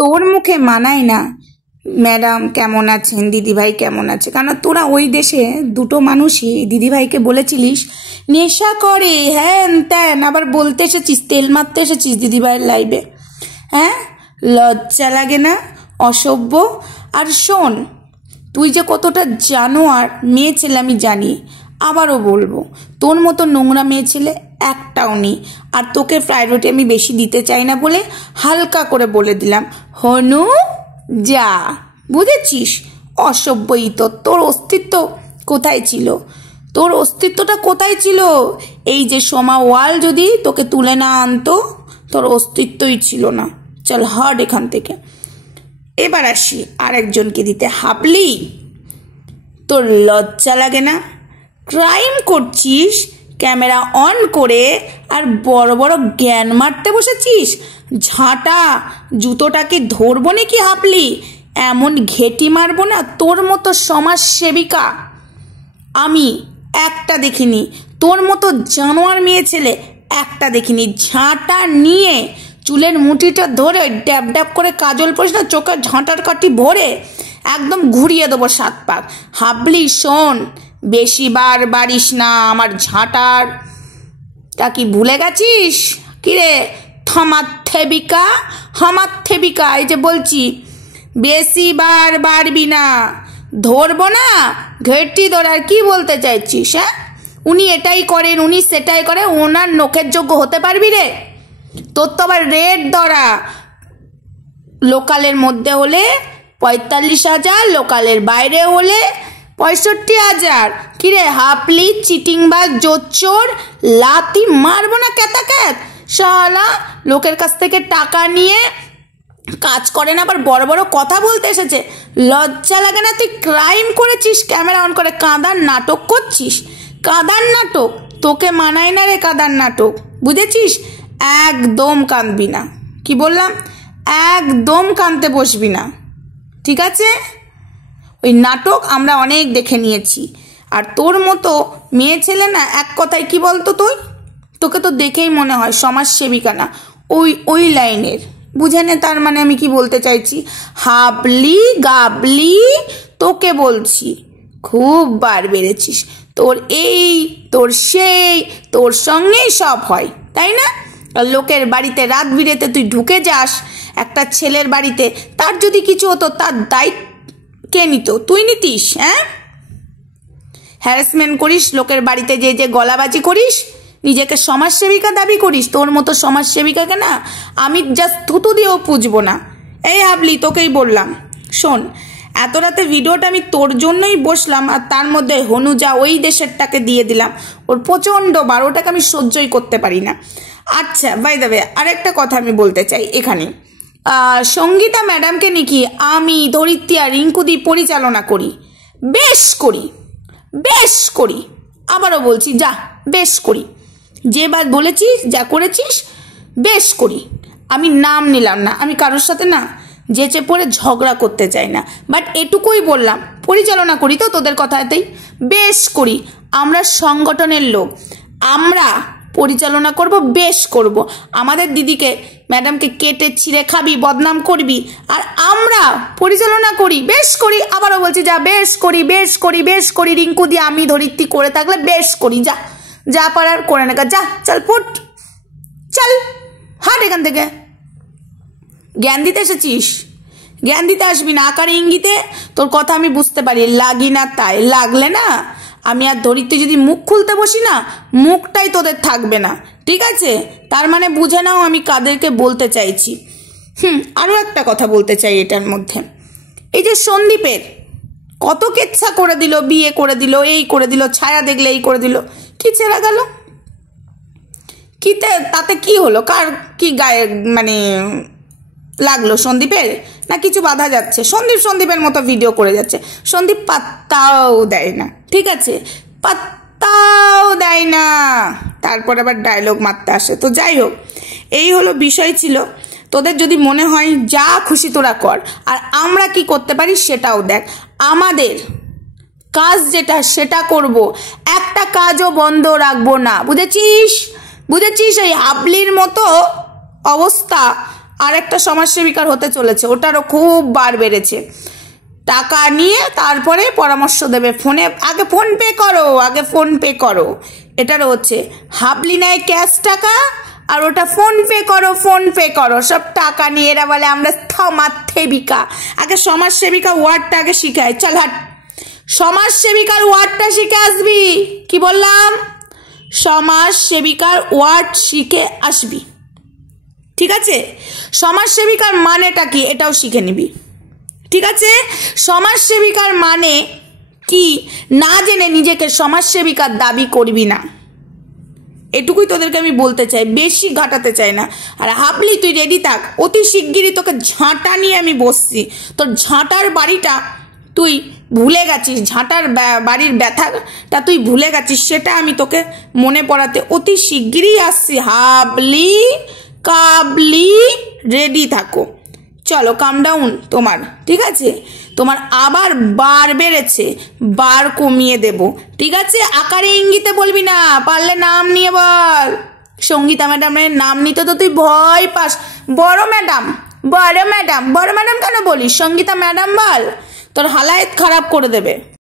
তোর মুখে মানায় না ম্যাডাম কেমন আছেন, দিদিভাই কেমন আছে, কারণ তোরা ওই দেশে দুটো মানুষই দিদিভাইকে বলেছিলিস নেশা করে হ্যান ত্যান, আবার বলতে এসেছিস তেল মারতে এসেছিস দিদিভাইয়ের লাইভে। হ্যাঁ, লজ্জা লাগে না? অসভ্য। আর শোন, তুই যে কতটা জানোয়ার মেয়ে ছেলে আমি জানি, আবারও বলবো তোর মতো নোংরা মেয়ে ছেলে একটাও নেই। আর তোকে প্রায়োরিটি আমি বেশি দিতে চাই না বলে হালকা করে বলে দিলাম, হনু যা, বুঝেছিস? অসভ্যই তো, তোর অস্তিত্ব কোথায় ছিল? তোর অস্তিত্বটা কোথায় ছিল? এই যে সোমা ওয়াল যদি তোকে তুলে না আনতো, তোর অস্তিত্বই ছিল না। চল হট এখান থেকে। এবার আসি আরেকজনকে দিতে। হাবলি, তোর লজ্জা লাগে না? ক্রাইম করছিস ক্যামেরা অন করে, আর বড় বড় জ্ঞান মারতে বসেছিস। ঝাঁটা জুতোটাকে ধরবো নাকি হাবলি? এমন ঘেটি মারবো না, তোর মতো সমাজ সেবিকা আমি একটা দেখিনি, তোর মতো জানোয়ার মেয়ে ছেলে একটা দেখিনি। ঝাঁটা নিয়ে চুলের মুঠিটা ধরে ড্যাব ড্যাব করে কাজল পরিস না, চোখের ঝাঁটার কাঠি ভরে একদম ঘুরিয়ে দেবো 7 পাক। হাবলি শোন, বেশি বার বাড়িস না আমার ঝাঁটার। তা কি ভুলে গেছিস? কিরে থমাথেবিকা, হমাথেবিকা, এই যে বলছি বেশি বার বাড়বি না, ধরবো না ঘেটি ধরার। কি বলতে চাইছিস? হ্যাঁ, উনি এটাই করেন, উনি সেটাই করে, ওনার নখের যোগ্য হতে পারবি রে? তোর তো আবার রেট ধরা। লোকালের মধ্যে হলে 45,000, লোকালের বাইরে হলে 65,000। কিরে হাবলি চিটিংবাজ জোচ্চোর, লাথি মারবো না ক্যাতা ক্যাত। শালা লোকের কাছ থেকে টাকা নিয়ে কাজ করে না, আবার বড় বড় কথা বলতে এসেছে। লজ্জা লাগে না? তুই ক্রাইম করেছিস ক্যামেরা অন করে, কাঁদার নাটক করছিস। কাঁদার নাটক তোকে মানায় না রে, কাঁদার নাটক, বুঝেছিস? একদম কাঁদবি না। কি বললাম? একদম কাঁদতে বসবি না, ঠিক আছে? ওই নাটক আমরা অনেক দেখে নিয়েছি। আর তোর মতো মেয়ে ছেলে না, এক কথায় কি বলতো, তোকে তো দেখেই মনে হয় সমাজ সেবিকা না, ওই লাইনের, বুঝে নে তার মানে আমি কি বলতে চাইছি। হাবলি গাবলি তোকে বলছি, খুব বার বেড়েছিস। তোর এই তোর সেই, তোর সঙ্গেই সব হয়, তাই না? লোকের বাড়িতে রাত বিরেতে তুই ঢুকে যাস, একটা ছেলের বাড়িতে, তার যদি কিছু হতো তার দায়িত্ব কে নিত? তুই নিতিস? হ্যাঁ, হ্যারাসমেন্ট করিস লোকের বাড়িতে, যে গলাবাজি করিস, নিজেকে সমাজসেবিকা দাবি করিস। তোর মতো সমাজসেবিকাকে না আমি জাস্ট থুতু দিয়েও পুজবো না। এই হাবলি, তোকেই বললাম, শোন, এত রাতে ভিডিওটা আমি তোর জন্যই বসলাম, আর তার মধ্যে হনুজা ওই দেশেরটাকে দিয়ে দিলাম। ওর প্রচণ্ড বার, ওটাকে আমি সহ্যই করতে পারি না। আচ্ছা বাই দ্য ওয়ে, আরেকটা কথা আমি বলতে চাই এখানে। সঙ্গীতা ম্যাডামকে নাকি আমি ধরিত্রী আর রিঙ্কুদি পরিচালনা করি। বেশ করি, আবারও বলছি, যা বেশ করি। যে বার বলেছিস, যা করেছিস বেশ করি। আমি নাম নিলাম না, আমি কারোর সাথে না যেচে পড়ে ঝগড়া করতে চাই না, বাট এটুকুই বললাম, পরিচালনা করি তো তোদের কথাতেই, বেশ করি। আমরা সংগঠনের লোক, আমরা পরিচালনা করব, বেশ করব। আমাদের দিদিকে ম্যাডামকে কেটে ছিঁড়ে খাবি, বদনাম করবি, আর আমরা পরিচালনা করি, বেশ করি। আবারও বলছি, যা বেশ করি। রিঙ্কু দিয়ে আমি ধরিত্রী করে থাকলে বেশ করি, যা পারার করে না, যা, চল ফুট, চল হাট এখান থেকে। জ্ঞান দিতে এসেছিস, জ্ঞান দিতে আসবি না। আকারে ইঙ্গিতে তোর কথা আমি বুঝতে পারি, লাগি না তাই। লাগলে না আমি আর ধরিত্রী যদি মুখ খুলতে বসি না, মুখটাই তোদের থাকবে না, ঠিক আছে? তার মানে বুঝে নাও আমি কাদেরকে বলতে চাইছি। আরও একটা কথা বলতে চাই এটার মধ্যে। এই যে সন্দীপের কত কেচ্ছা করে দিল, বিয়ে করে দিল, এই করে দিল, ছায়া দেখলে এই করে দিল, কি ছেড়া গেল? তাতে কি হলো? কার কি গায়ে মানে লাগলো? সন্দীপের না কিছু বাধা যাচ্ছে? সন্দীপের মতো ভিডিও করে যাচ্ছে, সন্দীপ পাত্তাও দেয় না, ঠিক আছে? পাত্তাও দেয় না, তারপর আবার ডায়লগ মারতে আসে। তো যাই হোক, এই হলো বিষয় ছিল। তোদের যদি মনে হয় যা খুশি তোরা কর, আর আমরা কি করতে পারি সেটাও দেখ। আমাদের কাজ যেটা সেটা করব, একটা কাজও বন্ধ রাখবো না, বুঝেছিস? এই হাবলির মতো অবস্থা আর একটা সমাজসেবিকার হতে চলেছে, ওটারও খুব বার বেড়েছে। টাকা নিয়ে তারপরে পরামর্শ দেবে ফোনে, আগে ফোন পে করো, আগে ফোন পে করো। এটারও হচ্ছে হাবলি নেয় ক্যাশ টাকা, আর ওটা ফোন পে করো, ফোন পে করো, সব টাকা নিয়ে এরা বলে আমরা সমাজসেবিকা। আগে সমাজসেবিকা ওয়ার্ডটা আগে শিখায়, চল হাট, সমাজসেবিকার ওয়ার্ডটা শিখে আসবি। কি বললাম? সমাজসেবিকার ওয়ার্ড শিখে আসবি, ঠিক আছে? সমাজসেবিকার মানেটা কি এটাও শিখে নিবি, ঠিক আছে? সমাজসেবিকার মানে কি না জেনে নিজেকে সমাজসেবিকার দাবি করবি না, এটুকুই তোদেরকে আমি বলতে চাই, বেশি ঘাটাতে চাই না। আর হাবলি তুই রেডি থাক, অতি শিগগিরই তোকে ঝাঁটা নিয়ে আমি বসছি। তোর ঝাঁটার বাড়িটা তুই ভুলে গেছিস, ঝাঁটার বাড়ির ব্যথাটা তুই ভুলে গেছিস, সেটা আমি তোকে মনে পড়াতে অতি শিগগিরই আসছি। হাবলি কাবলি রেডি থাকো, চলো কাম ডাউন তোমার, ঠিক আছে? তোমার আবার বার বেড়েছে, বার কমিয়ে দেব, ঠিক আছে? আকারে ইঙ্গিতে বলবি না, পারলে নাম নিয়ে বল। সঙ্গীতা ম্যাডামের নাম নিতে তো তুই ভয় পাস। বড় ম্যাডাম, বড় ম্যাডাম, বড় ম্যাডাম কেন বলিস? সঙ্গীতা ম্যাডাম বল, তোর হালায়েত খারাপ করে দেবে।